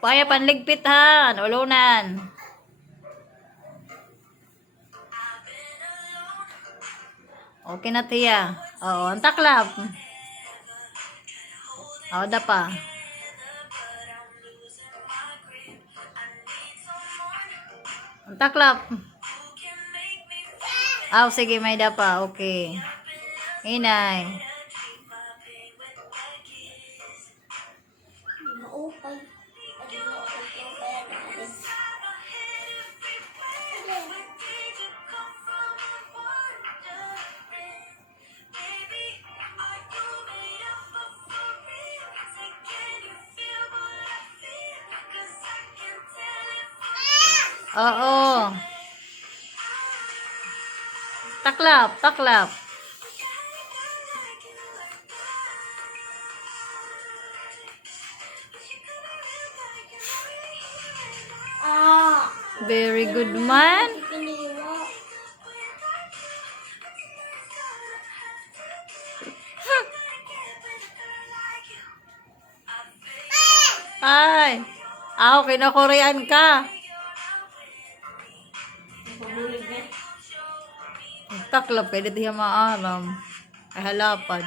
Paya panligpit ha, ulunan. Okay na tiya. Oo, ang taklap. Oo, dapa. Ang taklap. Sige, may dapa. Okay. Inay. Oo. Taklap, taklap. Very good man. Ay. Kinakorean ka. Taklap, pwede diya maaram. Ay halapan.